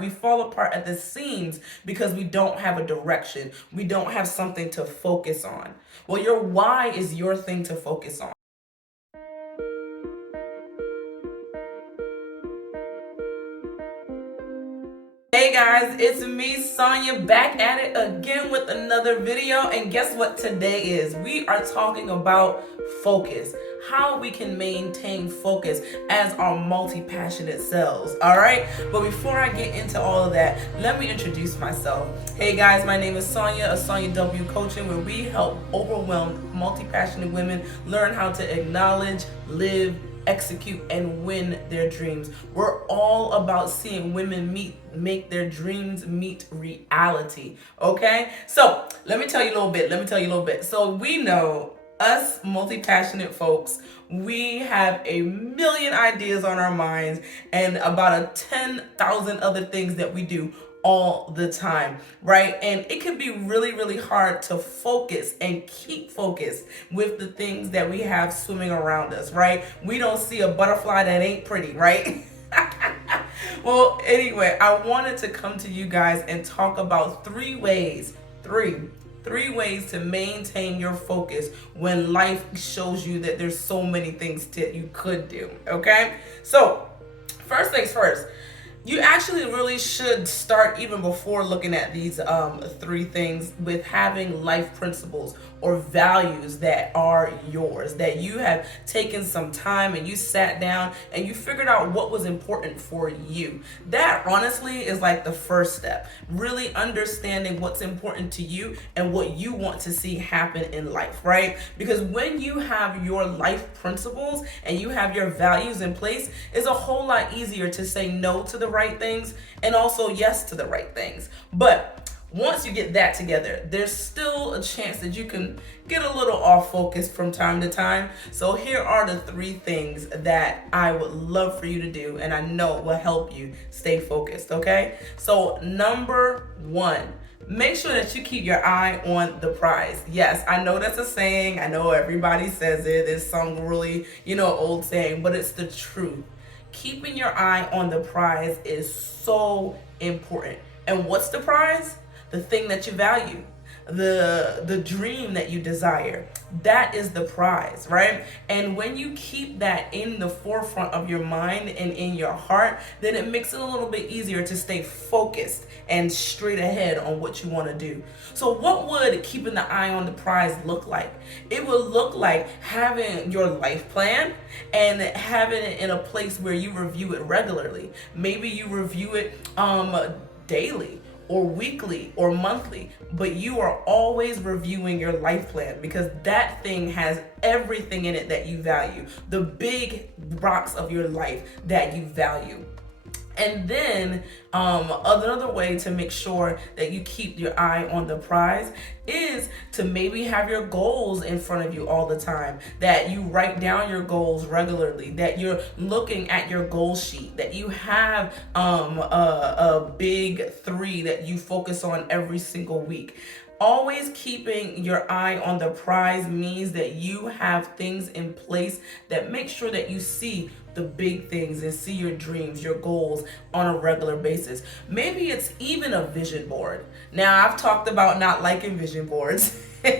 We fall apart at the seams because we don't have a direction. We don't have something to focus on. Well, your why is your thing to focus on. Hey guys, it's me, Sonja, back at it again with another video. And guess what today is? We are talking about focus. How we can maintain focus as our multi-passionate selves, all right? But before I get into all of that, let me introduce myself. Hey guys, my name is Sonja of SonjaW Coaching, where we help overwhelmed multi-passionate women learn how to acknowledge, live, execute, and win their dreams. We're all about seeing women make their dreams meet reality, okay? So let me tell you a little bit. So we know us multi-passionate folks, we have a million ideas on our minds and about 10,000 other things that we do all the time, right? And it can be really, really hard to focus and keep focused with the things that we have swimming around us, right? We don't see a butterfly that ain't pretty, right? Well, anyway, I wanted to come to you guys and talk about three ways to maintain your focus when life shows you that there's so many things that you could do, okay? So, first things first, you actually really should start even before looking at these three things with having life principles or values that are yours, that you have taken some time and you sat down and you figured out what was important for you. That honestly is like the first step, really understanding what's important to you and what you want to see happen in life, right? Because when you have your life principles and you have your values in place, it's a whole lot easier to say no to the right things and also yes to the right things. But once you get that together, there's still a chance that you can get a little off focus from time to time. So here are the three things that I would love for you to do, and I know will help you stay focused, okay? So number one, make sure that you keep your eye on the prize. Yes, I know that's a saying. I know everybody says it. It's some really, old saying, but it's the truth. Keeping your eye on the prize is so important. And what's the prize? The thing that you value, the dream that you desire. That is the prize, right? And when you keep that in the forefront of your mind and in your heart, then it makes it a little bit easier to stay focused and straight ahead on what you want to do. So what would keeping the eye on the prize look like? It would look like having your life plan and having it in a place where you review it regularly. Maybe you review it daily or weekly or monthly, but you are always reviewing your life plan because that thing has everything in it that you value, the big rocks of your life that you value. And then another way to make sure that you keep your eye on the prize is to maybe have your goals in front of you all the time, that you write down your goals regularly, that you're looking at your goal sheet, that you have a big three that you focus on every single week. Always keeping your eye on the prize means that you have things in place that make sure that you see the big things and see your dreams, your goals on a regular basis. Maybe it's even a vision board. Now, I've talked about not liking vision boards. But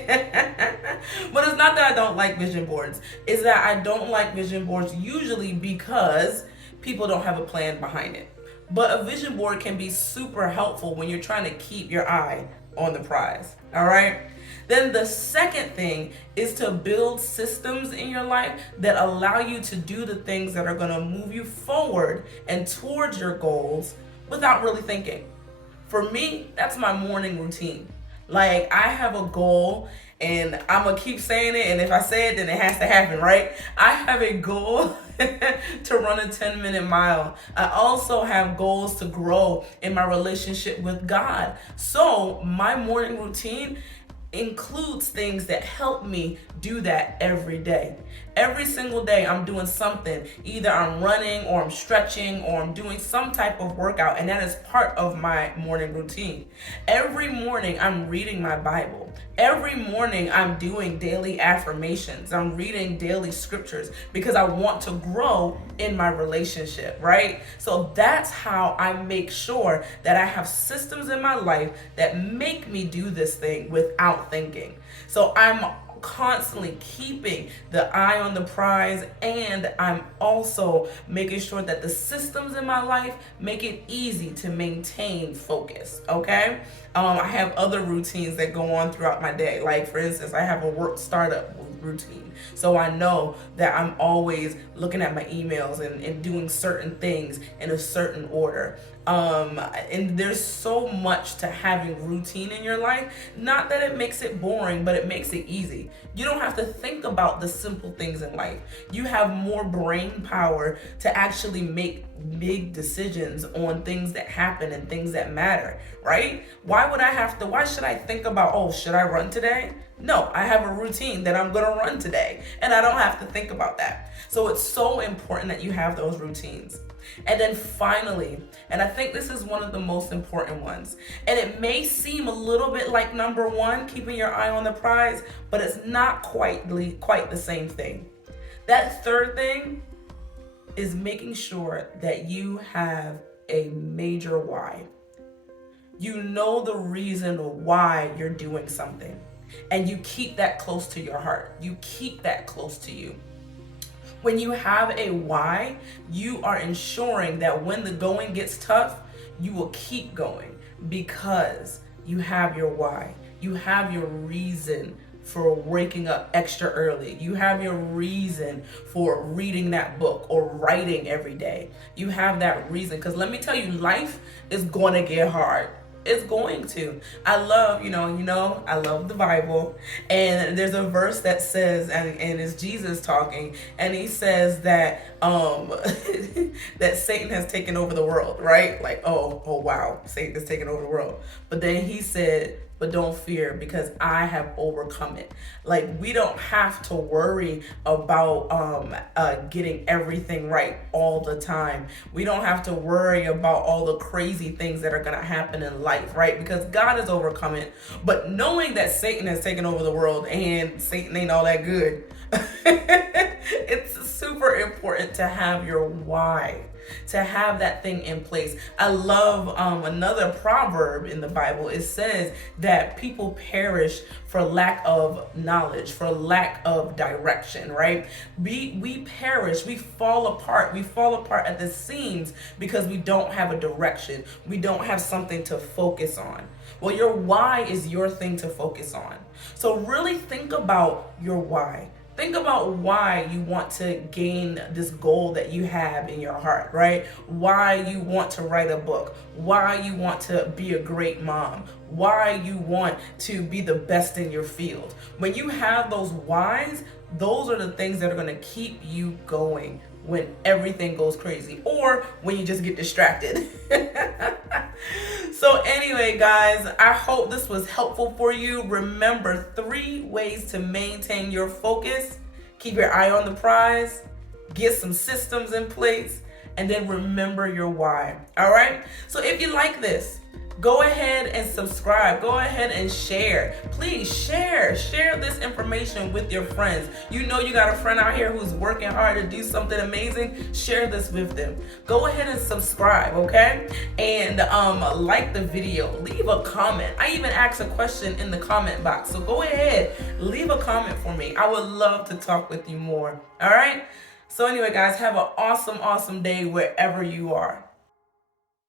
it's not that I don't like vision boards. It's that I don't like vision boards usually because people don't have a plan behind it. But a vision board can be super helpful when you're trying to keep your eye on the prize, all right? Then the second thing is to build systems in your life that allow you to do the things that are gonna move you forward and towards your goals without really thinking. For me, that's my morning routine. Like, I have a goal and I'm gonna keep saying it, and if I say it, then it has to happen, right? I have a goal to run a 10-minute mile. I also have goals to grow in my relationship with God. So my morning routine includes things that help me do that every day. Every single day I'm doing something. Either I'm running or I'm stretching or I'm doing some type of workout, and that is part of my morning routine. Every morning I'm reading my Bible. Every morning I'm doing daily affirmations. I'm reading daily scriptures because I want to grow in my relationship, right? So that's how I make sure that I have systems in my life that make me do this thing without thinking. So I'm constantly keeping the eye on the prize, and I'm also making sure that the systems in my life make it easy to maintain focus. Okay, I have other routines that go on throughout my day. Like, for instance, I have a work startup routine, so I know that I'm always looking at my emails and doing certain things in a certain order. And there's so much to having routine in your life. Not that it makes it boring, but it makes it easy. You don't have to think about the simple things in life. You have more brain power to actually make big decisions on things that happen and things that matter, right? Why should I think about, oh, should I run today? No, I have a routine that I'm gonna run today, and I don't have to think about that. So it's so important that you have those routines. And then finally, and I think this is one of the most important ones, and it may seem a little bit like number one, keeping your eye on the prize, but it's not quite the same thing. That third thing is making sure that you have a major why. You know the reason why you're doing something, and you keep that close to your heart. You keep that close to you. When you have a why, you are ensuring that when the going gets tough, you will keep going because you have your why. You have your reason for waking up extra early. You have your reason for reading that book or writing every day. You have that reason, because let me tell you, life is going to get hard. It's going to. I love, I love the Bible. And there's a verse that says, and it's Jesus talking, and he says that that Satan has taken over the world, right? Like, oh wow, Satan has taken over the world. But then he said, but don't fear, because I have overcome it. Like, we don't have to worry about getting everything right all the time. We don't have to worry about all the crazy things that are going to happen in life, right? Because God has overcome it. But knowing that Satan has taken over the world and Satan ain't all that good, it's super important to have your why, to have that thing in place. I love another proverb in the Bible. It says that people perish for lack of knowledge, for lack of direction, right? We perish, we fall apart at the seams because we don't have a direction. We don't have something to focus on. Well, your why is your thing to focus on. So really think about your why. Think about why you want to gain this goal that you have in your heart, right? Why you want to write a book, why you want to be a great mom, why you want to be the best in your field. When you have those whys, those are the things that are going to keep you going when everything goes crazy or when you just get distracted. So anyway, guys, I hope this was helpful for you. Remember, 3 ways to maintain your focus. Keep your eye on the prize, get some systems in place, and then remember your why. All right? So if you like this, go ahead and subscribe. Go ahead and share. Please share this information with your friends. You know you got a friend out here who's working hard to do something amazing. Share this with them. Go ahead and subscribe, okay? And like the video. Leave a comment. I even asked a question in the comment box. So go ahead, leave a comment for me. I would love to talk with you more. All right? So anyway, guys, have an awesome day wherever you are.